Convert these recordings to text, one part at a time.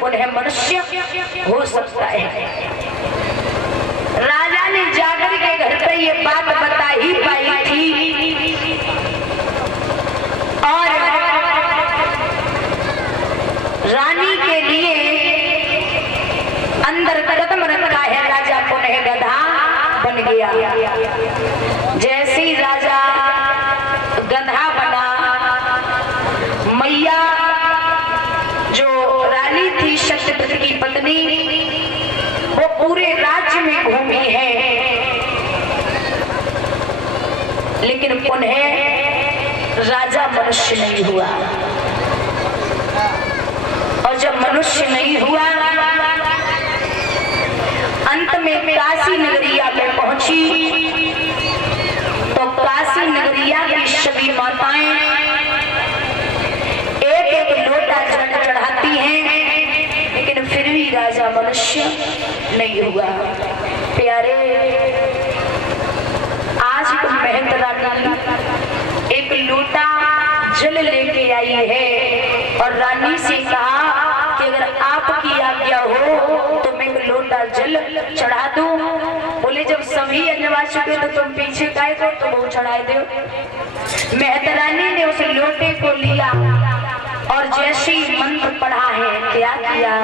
पुनः मनुष्य हो सकता है। राजा ने जाकर के घर पे ये बात बता ही पाई थी और रानी के लिए अंदर कदम रखा है। राजा पुनः गधा बन गया। जैसे ही राजा गधा बना, मैया जो रानी थी सत्यव्रत की पत्नी, वो पूरे राज्य में घूमी है, लेकिन पुनः राजा मनुष्य नहीं हुआ। और जब मनुष्य नहीं हुआ, अंत में काशी नगरिया में पहुंची तो काशी नगरिया की सभी माताएं एक एक लोटा जल चढ़ाती हैं, लेकिन फिर भी राजा मनुष्य नहीं हुआ। प्यारे, आज महंत रानी एक लोटा जल लेके आई है और रानी से कहा कि अगर आपकी आज्ञा हो तो मैं एक लोटा जल चढ़ा दूं। बोले जब सभी अनवा चुके तो तुम पीछे काहे थे, तो वो चढ़ा दो। महंत रानी ने उस लोटे को लिया और जैसे ही मंत्र पढ़ा है, क्या किया?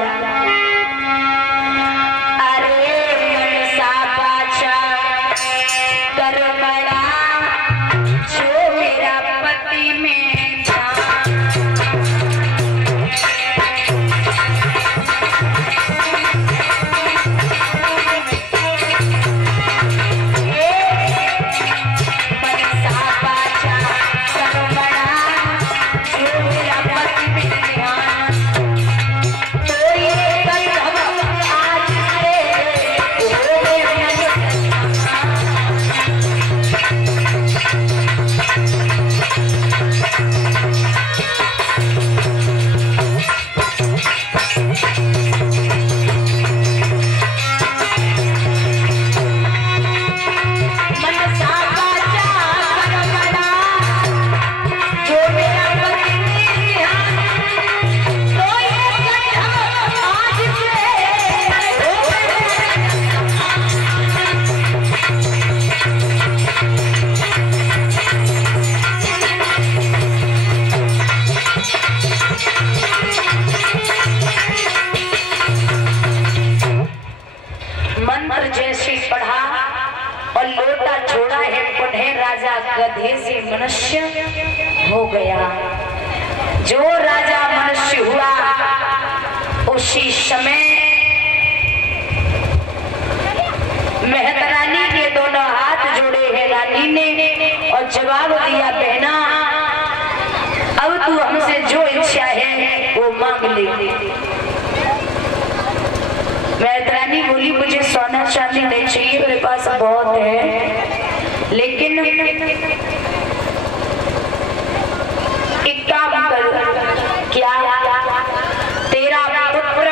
गधे से मनुष्य हो गया। जो राजा मनुष्य हुआ उसी समय महंत रानी के दोनों हाथ जोड़े हैं रानी ने और जवाब दिया, बहना अब तू हमसे जो इच्छा है वो मांग ले। महंत रानी बोली, मुझे सोना चांदी नहीं चाहिए, मेरे पास बहुत है, लेकिन एक काम कर, क्या? तेरा पुत्र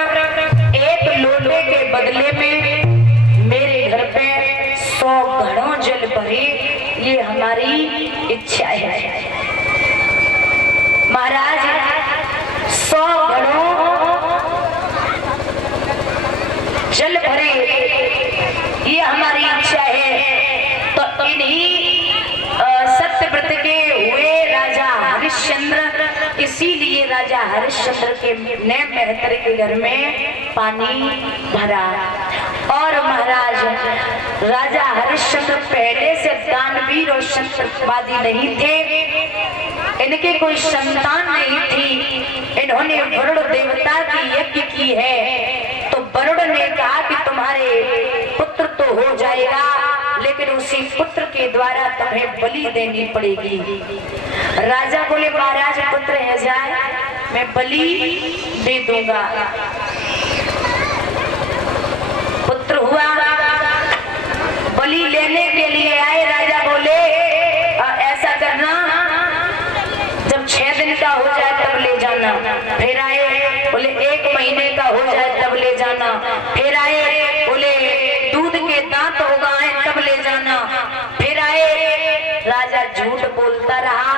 एक लोटे के बदले में मेरे घर पे 100 घड़ों जल भरे, ये हमारी इच्छा है। महाराज 100 घड़ों जल भरे, ये हमारी इच्छा है। तो इन्हीं सत्यव्रत के हुए राजा हरिश्चंद्र, इसीलिए राजा हरिश्चंद्र के ने महतर के घर में पानी भरा। और महाराज राजा हरिश्चंद्र पहले से दानवीर और शस्त्रवादी नहीं थे, इनके कोई संतान नहीं थी। इन्होंने वरुण देवता की यज्ञ की है, तो वरुण ने कहा कि तुम्हारे पुत्र तो हो जाएगा, लेकिन उसी पुत्र के द्वारा तुम्हें बलि देनी पड़ेगी। राजा बोले, महाराज पुत्र है जाए, मैं बलि दे दूंगा। पुत्र हुआ, बलि लेने के लिए आए। राजा बोले, ऐसा करना, जब 6 दिन का हो जाए तब ले जाना। फिर आए, बोले 1 महीने का हो जाए तब ले जाना। फिर आए, बोले दूध के दांत होगा तब ले जाना। फिर आए, राजा झूठ बोलता रहा।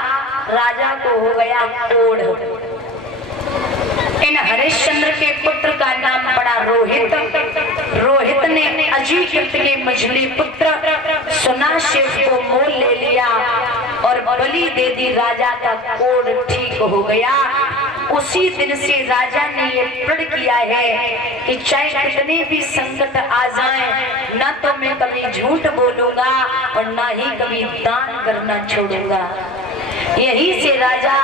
राजा को हो गया कोढ़। इन हरिश्चंद्र के पुत्र का नाम पड़ा रोहित। रोहित ने अजीत के मझली पुत्र सुनाशेव को मोल ले लिया और बलि दे दी। राजा का कोड ठीक हो गया। उसी दिन से राजा ने ये प्रण किया है कि चाहे कितने भी संकट आ जाएं, ना तो मैं कभी झूठ बोलूंगा और ना ही कभी दान करना छोड़ूंगा। यही से राजा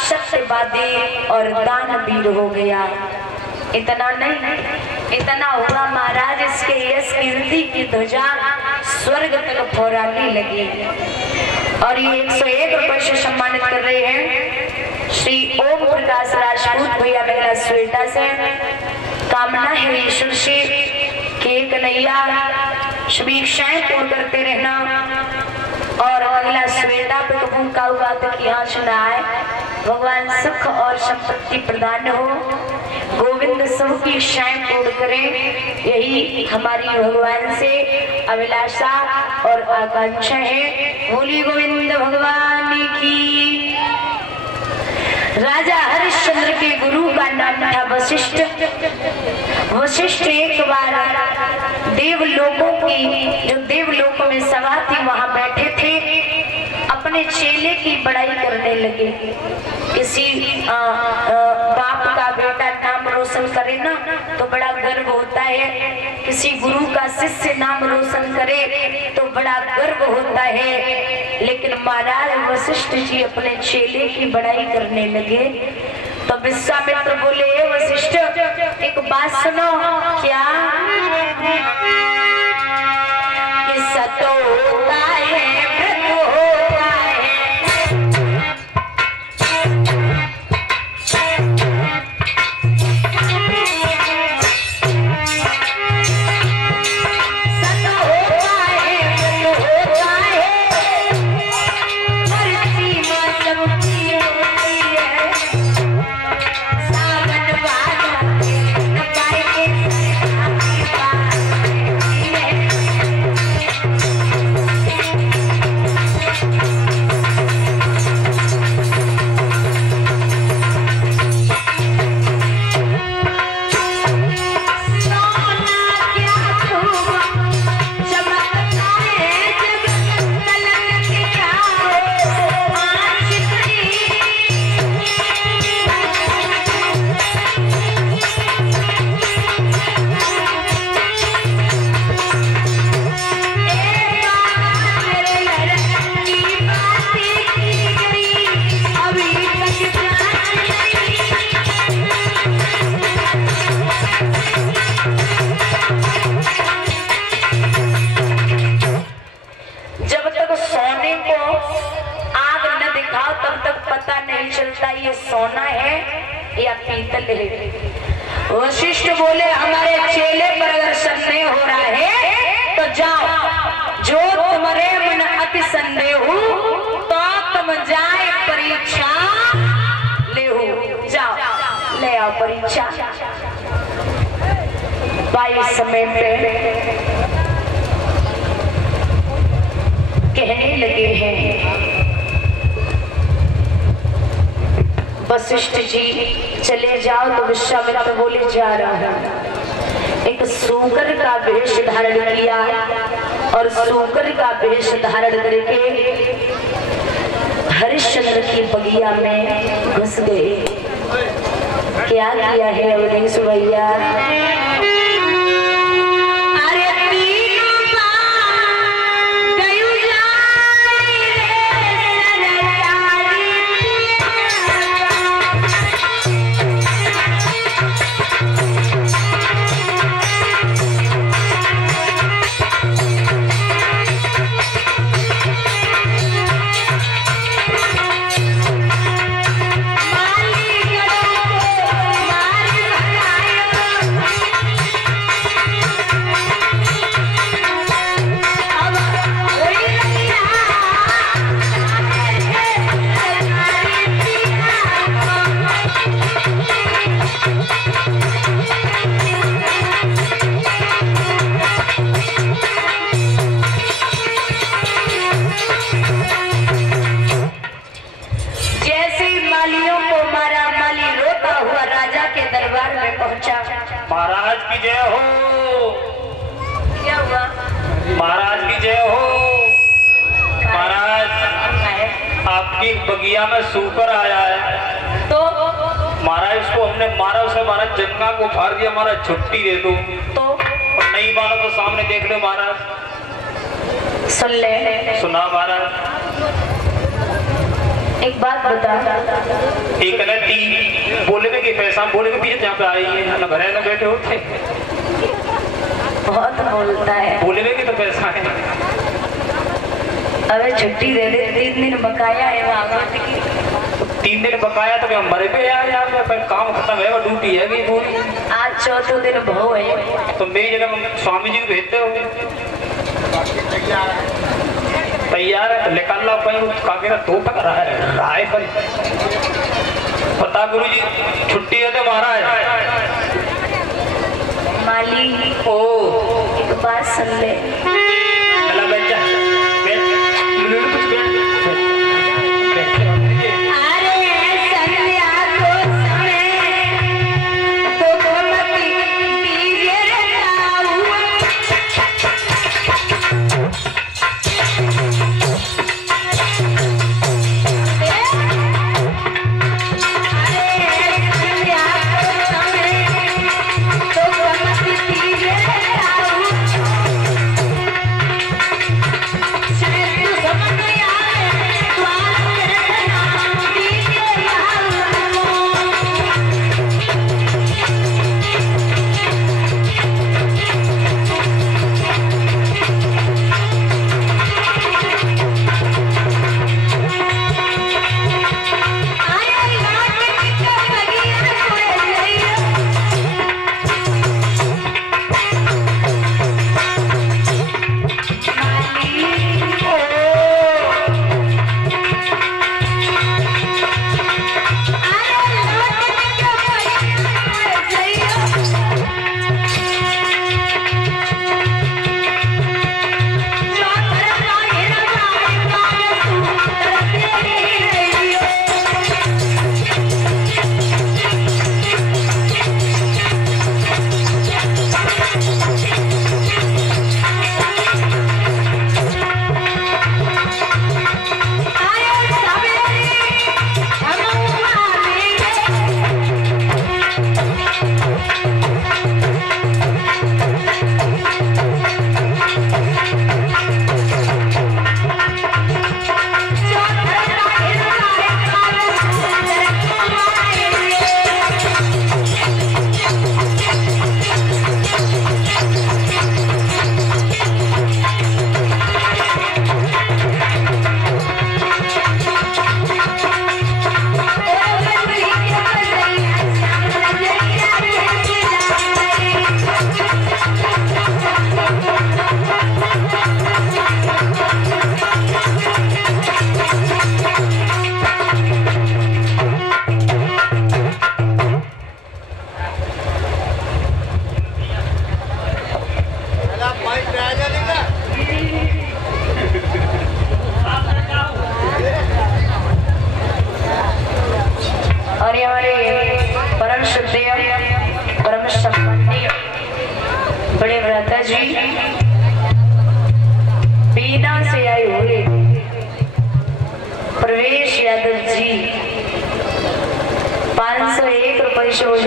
सत्यवादी और दानवीर हो गया। इतना नहीं, इतना हुआ महाराज, इसके यश कीर्ति की ध्वजा स्वर्ग तक फहराने लगी। और ये 101 रुपए से सम्मानित कर रहे हैं श्री ओम प्रकाश राजपूत भैया मेरा स्वेटा से। कामना है ईश्वर से कि कन्हैया शुभेच्छाएं पूर्ण करते रहना और अगला स्वेटा पे कबूल का हुआ तो यहाँ सुना है। भगवान सुख और संपत्ति प्रदान हो, गोविंद सब की इच्छाएं पूर्ण करें, यही हमारी भगवान से अभिलाषा और आकांक्षा है। बोली गोविंद भगवान की। राजा हरिश्चंद्र के गुरु का नाम था वशिष्ठ। वशिष्ठ एक बार देवलोकों की, जो देवलोकों में सभा थी, वहां बैठे थे, अपने चेले की बड़ाई करने लगे। किसी बाप का बेटा नाम रोशन करे ना तो बड़ा गर्व होता है, किसी गुरु का शिष्य नाम रोशन करे तो बड़ा गर्व होता है। लेकिन महाराज वशिष्ठ जी अपने चेले की बड़ाई करने लगे तो विश्वामित्र बोले, वशिष्ठ एक बात सुनो। क्या? कि सतो होता है, व्रत होता है, सतो होता है, व्रत होता है, पर सीमा सबकी होती है। सावन वाला न पाए ये सोना है या पीतल है। वशिष्ठ बोले, हमारे चेले पर अगर संदेह हो रहा है तो जाओ, जो तुम्हारे मन अति संदेह हो तो तुम जाए परीक्षा ले हो, जाओ ले आओ परीक्षा। भाई समय पे कहने लगे हैं, वशिष्ठ जी चले जाओ तो विश्वामित्र बोले, जा रहा हूं। एक सूकर का वेश धारण किया और सूकर का वेश धारण करके हरिश्चंद्र की बगिया में घुस गए। क्या किया है अवधेश भैया? की जय हो। क्या हुआ? महाराज की जय हो। महाराज आपकी बगिया में सूकर आया है तो महाराज उसको हमने मारा, उसे महाराज जंगा को फाड़ दिया, महाराज छुट्टी दे दो। तो और नहीं मानो तो सामने देख लो महाराज। सुन ले। सुना महाराज। एक बात बता। एक ती बोले में कि पैसा बोले के पीछे जहाँ पे आई है ना घरे ना बैठे होते बहुत बोलता है। बोले में कि तो पैसा है। अबे छुट्टी दे दे, 3 दिन बकाया है वहाँ की। 3 दिन बकाया तो हम मरे पे यार यहाँ पे काम खत्म है, ड्यूटी है कि पूरी। आज चौथा दिन भव है तो मेरी जगह स्वामी जी को भेजते हो। तैयार है तो निकाल लो काके का तोप कर रहा है राइफल। पता गुरु जी छुट्टी है तो महाराज। माली ओ एक बात सुन ले। चला बैठ जा,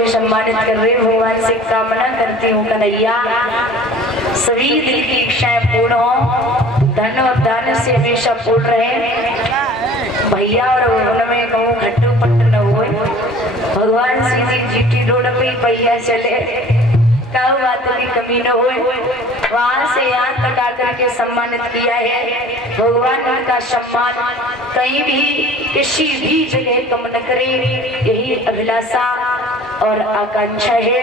सम्मानित कर रहे हो। भगवान से कामना करती हूँ कन्हैया सभी दिल की इच्छाएं पूर्ण हो, धन और दान से हमेशा पूर्ण रहे भैया। और उनमें कहूँ घट्टू पट्ट न हो। भगवान सीधी जीटी रोड पे भैया चले, काऊ बातों की कमी न हो। वहां से यहाँ तक आकर के सम्मानित किया है। भगवान उनका सम्मान कहीं भी किसी भी जगह कम न करे, यही अभिलाषा और आकांक्षा है।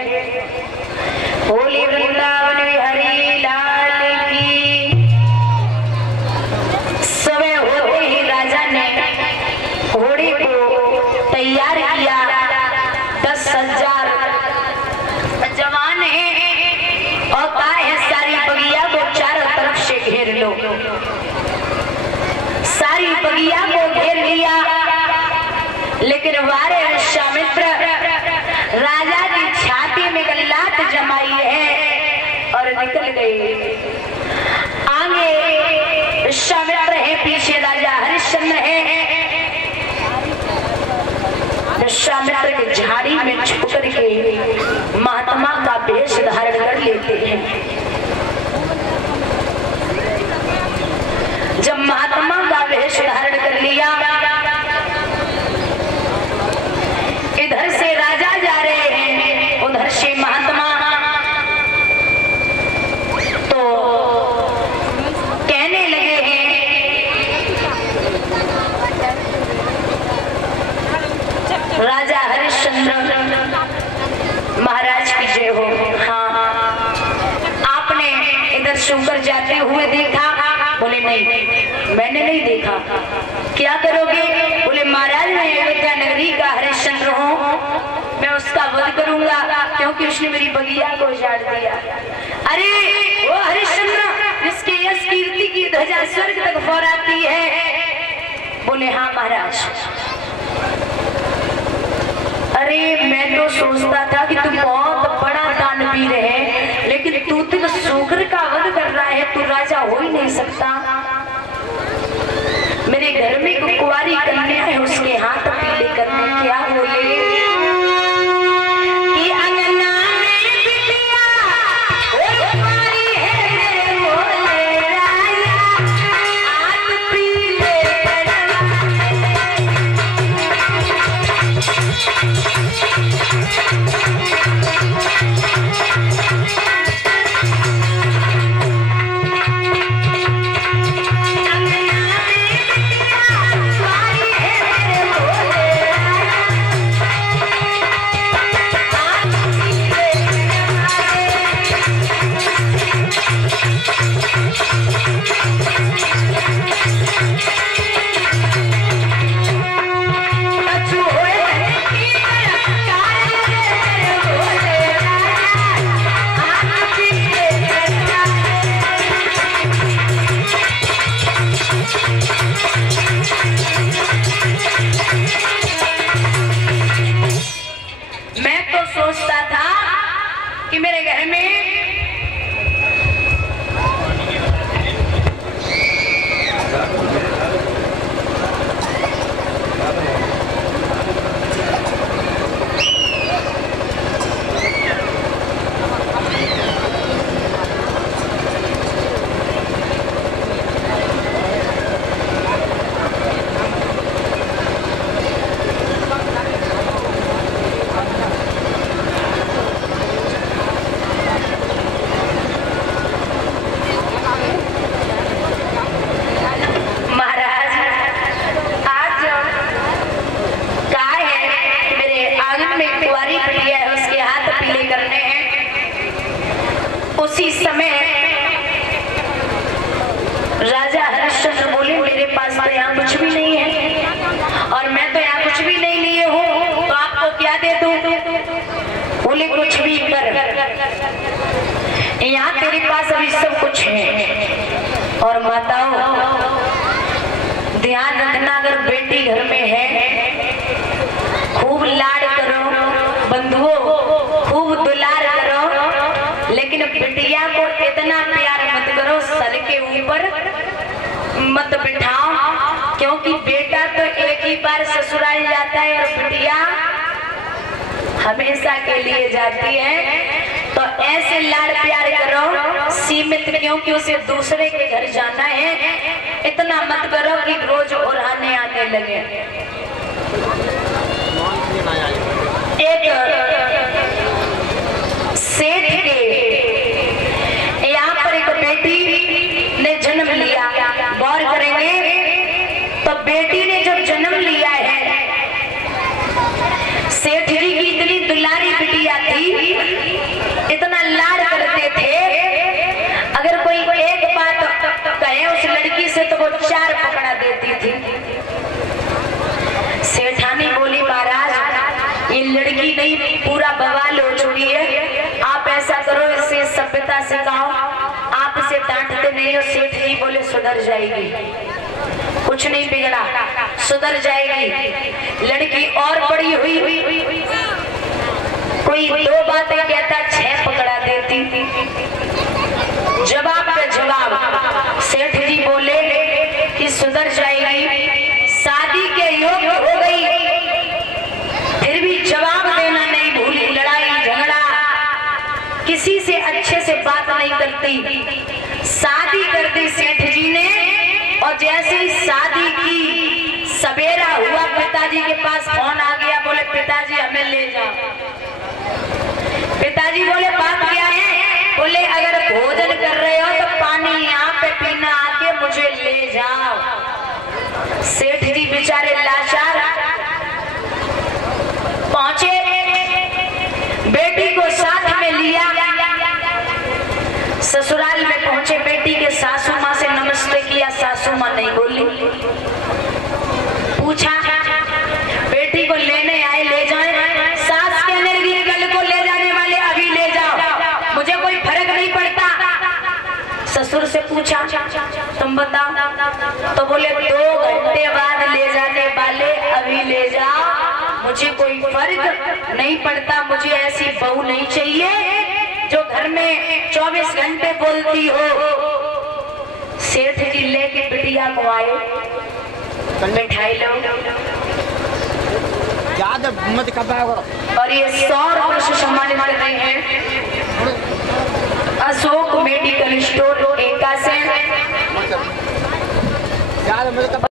होली वृंदावन बिहारी लाल की। सुबह होते ही राजा ने घोड़े को तैयार किया। 10,000 जवान है और कहा है सारी बगिया को चारों तरफ से घेर लो। सारी बगिया को घेर लिया, लेकिन वारे विश्वामित्र राजा की छाती में लात जमाई है और निकल गई। आगे विश्वामित्र है, पीछे राजा हरिश्चंद्र है। विश्वामित्र के झाड़ी में छुप करके महात्मा का वेश धारण कर लेते हैं। जब महात्मा का वेश धारण कर लिया, इधर से राजा जा रहे हैं, उधर से महात्मा, तो कहने लगे हैं राजा हरिश्चंद्र महाराज की जय हो। हाँ, आपने इधर शुकर जाते हुए देखा? बोले नहीं, मैंने नहीं देखा। क्या करोगे? बोले महाराज मैं अयोध्या नगरी का हरिश्चंद्र हूँ, मैं उसका वध करूंगा क्योंकि उसने मेरी बगिया को उजाड़ दिया। अरे वो हरिश्चंद्र जिसके यश कीर्ति की ध्वजा स्वर्ग तक फहराती है। बोले हाँ महाराज। अरे मैं तो सोचता था कि तू बहुत बड़ा दानवीर है, लेकिन तू तो शूकर का वध कर रहा है, तू राजा हो ही नहीं सकता। मेरे घर में एक कुंवारी कन्या है, उसके हाथ पीले करने। क्या बोले कि अंगना में बिटिया वो कुंवारी है, मेरे बोले राजा हाथ पीले यहाँ तेरे पास अभी सब कुछ है। और माताओं ध्यान रखना, अगर बेटी घर में है खूब लाड करो, बंधुओं खूब दुलार करो, लेकिन बिटिया को इतना प्यार मत करो, सर के ऊपर मत बिठाओ, क्योंकि बेटा तो एक ही बार ससुराल जाता है और बिटिया हमेशा के लिए जाती है। तो ऐसे लाड प्यार करो सीमित, क्योंकि उसे दूसरे के घर जाना है। इतना मत करो कि रोज उड़ाने आने लगे। एक सेठ के यहाँ पर एक बेटी ने जन्म लिया। गौर करेंगे तो बेटी ने जब जन्म लिया है, सेठ जी की इतनी दुलारी बिटिया थी, इतना लाड करते थे, अगर कोई एक बात कहे उस लड़की से तो वो चार पकड़ा देती थी। सेठानी बोली महाराज ये लड़की नहीं पूरा बवाल हो चुकी है, आप ऐसा करो इसे सभ्यता सिखाओ। आप इसे डांटते नहीं हो। सेठ जी बोले सुधर जाएगी, कुछ नहीं बिगड़ा, सुधर जाएगी। लड़की और बड़ी हुई, कोई दो बातें कहता 6 पकड़ थी। जवाब पे जवाब सेठ जी बोले कि सुधर जाएगी, शादी के योग्य हो गई, फिर भी जवाब देना नहीं भूली, लड़ाई झगड़ा, किसी से अच्छे से बात नहीं करती। शादी कर दी सेठ जी ने, और जैसे ही शादी की सवेरा हुआ, पिताजी के पास फोन आ गया, बोले पिताजी हमें ले जाओ। पिताजी बोले बात क्या है? बोले अगर भोजन कर रहे हो तो पानी यहाँ पे पीना, आके मुझे ले जाओ। सेठ जी बेचारे लाचार पहुंचे, बेटी को साथ में लिया, ससुराल में पहुंचे, बेटी के सासू माँ से नमस्ते किया, सासू माँ नहीं बोली। पूछा बेटी को लेने आए, ले जाए? सास कहने लगी कल को ले जाने वाले अभी ले जाओ, मुझे कोई फर्क नहीं पड़ता। ससुर से पूछा तुम बताओ, तो बोले 2 घंटे बाद ले जाने वाले अभी ले जाओ, मुझे कोई फर्क नहीं पड़ता, मुझे ऐसी बहू नहीं चाहिए जो घर में 24 घंटे बोलती हो। सेठ जी लेके बिटिया को आए, मिठाई लो, और ये 100 रुपये से सम्मानित कर रहे हैं अशोक मेडिकल स्टोर एका से।